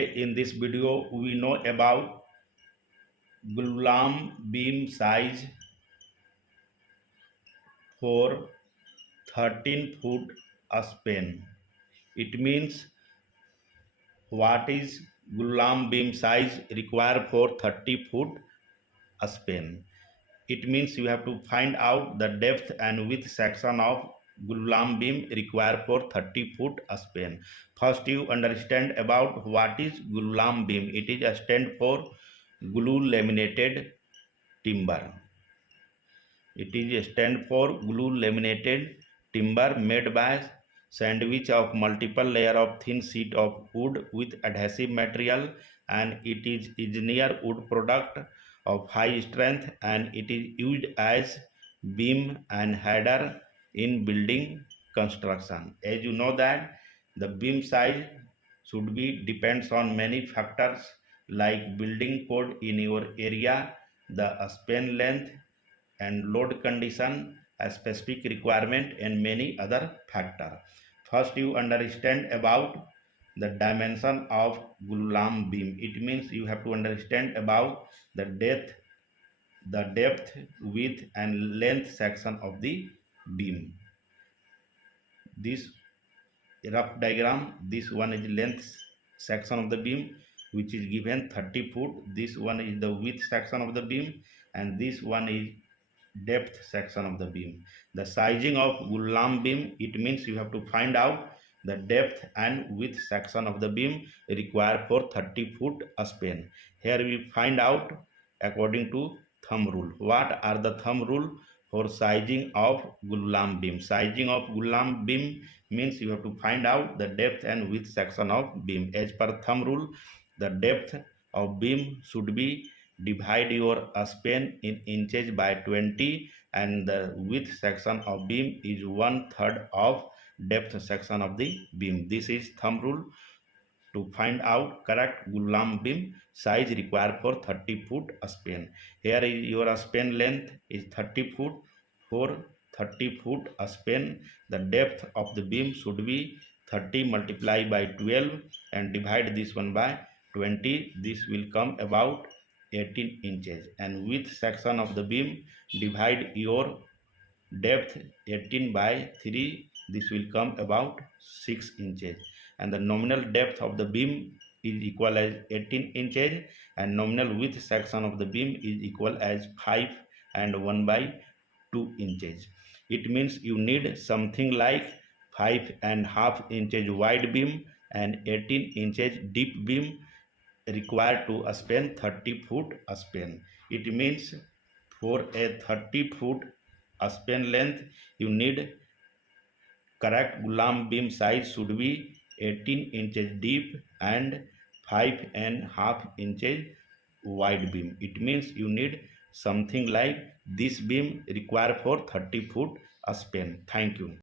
Today in this video we know about Glulam beam size for 13 foot span. It means what is Glulam beam size required for 30 foot span. It means you have to find out the depth and width section of Glulam beam required for 30 foot span. First you understand about what is Glulam beam. It is a stand for glue laminated timber. It is a stand for glue laminated timber made by sandwich of multiple layer of thin sheet of wood with adhesive material, and it is engineer wood product of high strength, and it is used as beam and header in building construction. As you know that the beam size should be depends on many factors like building code in your area, the span length and load condition, a specific requirement, and many other factors. First you understand about the dimension of Glulam beam. It means you have to understand about the depth, width and length section of the beam. This rough diagram, this one is length section of the beam which is given 30 foot. This one is the width section of the beam, and this one is depth section of the beam. The sizing of Glulam beam, it means you have to find out the depth and width section of the beam required for 30 foot span. Here we find out according to thumb rule. What are the thumb rule for sizing of Glulam beam? Sizing of Glulam beam means you have to find out the depth and width section of beam. As per thumb rule, the depth of beam should be divide your span in inches by 20, and the width section of beam is 1/3 of depth section of the beam. This is thumb rule to find out correct Glulam beam size required for 30 foot span. Here is your span length is 30 foot. For 30 foot span, the depth of the beam should be 30 multiplied by 12 and divide this one by 20. This will come about 18 inches, and width section of the beam, divide your depth 18 by 3, this will come about 6 inches, and the nominal depth of the beam is equal as 18 inches, and nominal width section of the beam is equal as 5 and 1 by 2 inches. It means you need something like 5.5 inches wide beam and 18 inches deep beam required to span 30 foot span. It means for a 30 foot span length, you need correct Glulam beam size should be 18 inches deep and 5.5 inches wide beam. It means you need something like this beam required for 30 foot span. Thank you.